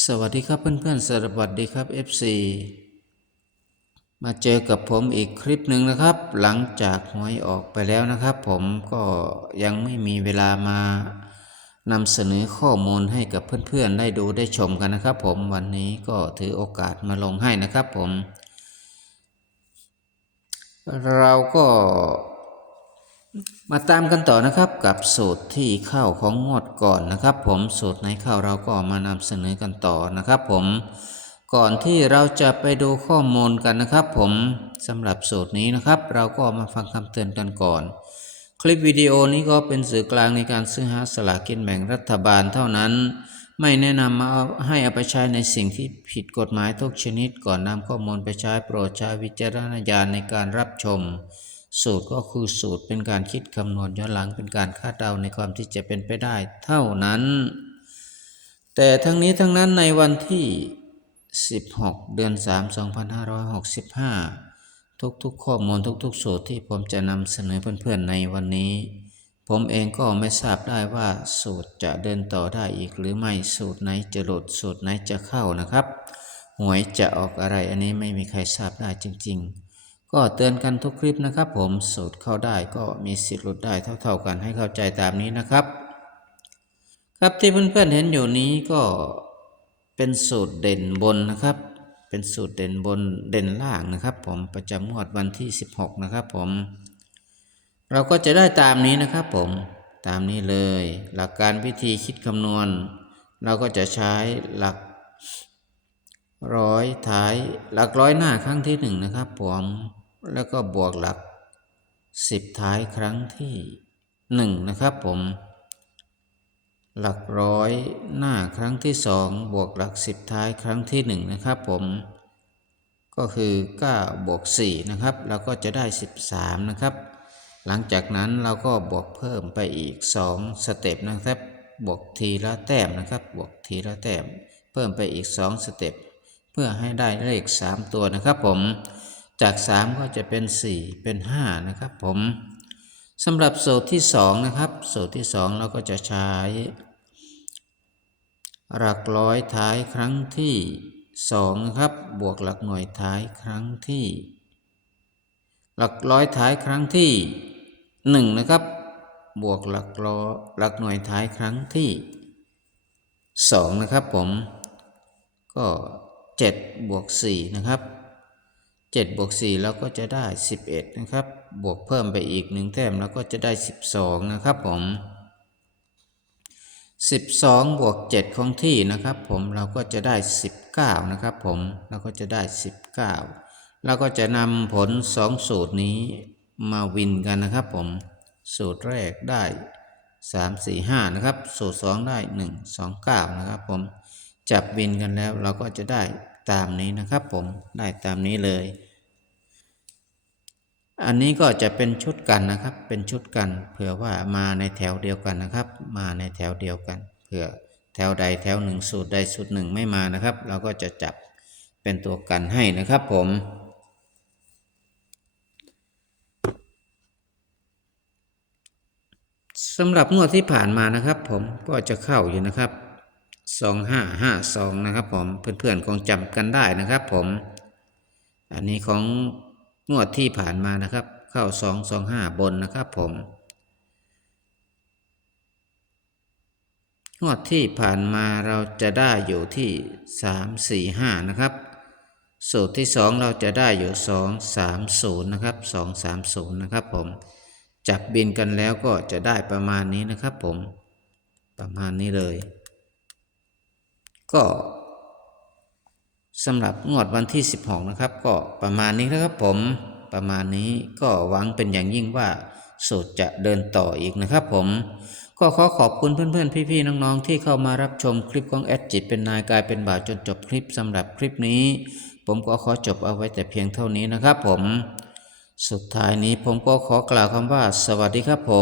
สวัสดีครับเพื่อนๆ สวัสดีครับ FC มาเจอกับผมอีกคลิปหนึ่งนะครับ หลังจากหวยออกไปแล้วนะครับ ผมก็ยังไม่มีเวลามานำเสนอข้อมูลให้กับเพื่อนๆ ได้ดูได้ชมกันนะครับ ผมวันนี้ก็ถือโอกาสมาลงให้นะครับผม เราก็ มาตามกันต่อนะครับกับสูตรที่เข้าของงวดก่อนนะครับ ผมสูตรไหนเข้าเราก็มานำเสนอกันต่อนะครับ ผมก่อนที่เราจะไปดูข้อมูลกันนะครับ ผมสำหรับสูตรนี้นะครับ เราก็มาฟังคำเตือนกันก่อน คลิปวิดีโอนี้ก็เป็นสื่อกลางในการซื้อหาสลากกินแบ่งรัฐบาลเท่านั้น ไม่แนะนำมาเอาให้เอาไปใช้ในสิ่งที่ผิดกฎหมายทุกชนิด ก่อนนำข้อมูลไปใช้โปรดใช้วิจารณญาณในการรับชม สูตรก็คือสูตรเป็นการคิดคำนวณย้อนหลังเป็นการคาดเดาในความที่จะเป็นไปได้ เท่านั้น แต่ทั้งนี้ทั้งนั้นในวันที่ 16 เดือน 3 2565 ทุกๆ ข้อมูลทุกๆ สูตรที่ผมจะนำเสนอเพื่อนๆในวันนี้ ผมเองก็ไม่ทราบได้ว่าสูตรจะเดินต่อได้อีกหรือไม่สูตรไหนจะหลุดสูตรไหนจะเข้านะครับ หวยจะออกอะไรอันนี้ไม่มีใครทราบได้จริง ๆ ก็เตือนกันทุกคลิปนะครับ ผมสูตรเข้าได้ก็มีสิทธิ์หลุดได้เท่า ๆกันให้เข้าใจตามนี้นะครับ ครับที่เพื่อนๆเห็นอยู่นี้ก็เป็นสูตรเด่นบนนะครับ เป็นสูตรเด่นบนเด่นล่างนะครับ ผมประจำงวดวันที่ 16 นะครับ ผม เราก็จะได้ตามนี้นะครับ ผมตามนี้เลย หลักการวิธีคิดคำนวณ เราก็จะใช้หลักร้อยท้ายหลักร้อยหน้าครั้งที่หนึ่งนะครับผม แล้วก็บวกหลักสิบท้ายครั้งที่หนึ่งนะครับผม หลักร้อยหน้าครั้งที่สองบวกหลักสิบท้ายครั้งที่หนึ่งนะครับผมก็คือ9บวก4นะครับเราก็จะได้ 13 นะครับ หลังจากนั้นเราก็บวกเพิ่มไปอีก 2 สเต็ปนะครับ บวกทีละแต้มนะครับ บวกทีละแต้ม เพิ่มไปอีก 2 สเต็ปเพื่อให้ได้เลข 3 ตัวนะครับผม จาก 3 ก็จะเป็น 4 เป็น 5 นะครับผมสำหรับสูตที่ 2 นะครับสูตที่ 2 เราก็จะใช้ หลักร้อยท้ายครั้งที่สองนะครับ บวกหลักหน่วยท้ายครั้งที่ หลักร้อยท้ายครั้งที่หนึ่งนะครับ บวกหลักร้อหลักหน่วยท้ายครั้งที่สองนะครับผมก็เจ็ดบวกสี่นะครับ เจ็ดบวกสี่เราก็จะได้สิบเอ็ดนะครับ บวกเพิ่มไปอีกหนึ่งแต้มเราก็จะได้สิบสองนะครับผม 12 บวก 7 ของที่นะครับ ผมเราก็จะได้ 19 นะครับ ผมเราก็จะได้ 19 เราก็จะนำผล 2 สูตรนี้มาวินกันนะครับ ผม สูตรแรกได้ 3 4 5 นะครับ สูตร 2 ได้ 1 2 9 นะครับ ผมจับวินกันแล้วเราก็จะได้ ตามนี้นะครับผมได้ตามนี้เลย อันนี้ก็จะเป็นชุดกันนะครับ เป็นชุดกัน เผื่อว่ามาในแถวเดียวกันนะครับ มาในแถวเดียวกัน เผื่อแถวใดแถวหนึ่งสูตรใดสูตรหนึ่งไม่มานะครับ เราก็จะจับเป็นตัวกันให้นะครับผมสำหรับงวดที่ผ่านมานะครับ ผมก็จะเข้าอยู่นะครับ สองห้าห้าสองนะครับผมเพื่อนๆคงจำกันได้นะครับผม อันนี้ของงวดที่ผ่านมานะครับ เข้าสองสองห้าบนนะครับผมงวดที่ผ่านมาเราจะได้อยู่ที่สามสี่ห้านะครับ สูตรที่สองเราจะได้อยู่สองสามศูนย์นะครับสองสามศูนย์นะครับผม จับบินกันแล้วก็จะได้ประมาณนี้นะครับผม ประมาณนี้เลย ก็สำหรับงวดวันที่ 16 นะครับ ก็ประมาณนี้นะครับผมประมาณนี้ก็หวังเป็นอย่างยิ่งว่าสูตรจะเดินต่ออีกนะครับผม ก็ขอขอบคุณเพื่อนๆ พี่ๆ น้องๆ ที่เข้ามารับชมคลิปของแอดจิตเป็นนายกลายเป็นบ่าวจนจบคลิปสำหรับคลิปนี้ ผมก็ขอจบเอาไว้แต่เพียงเท่านี้นะครับผม สุดท้ายนี้ผมก็ขอกล่าวคำว่า สวัสดีครับผม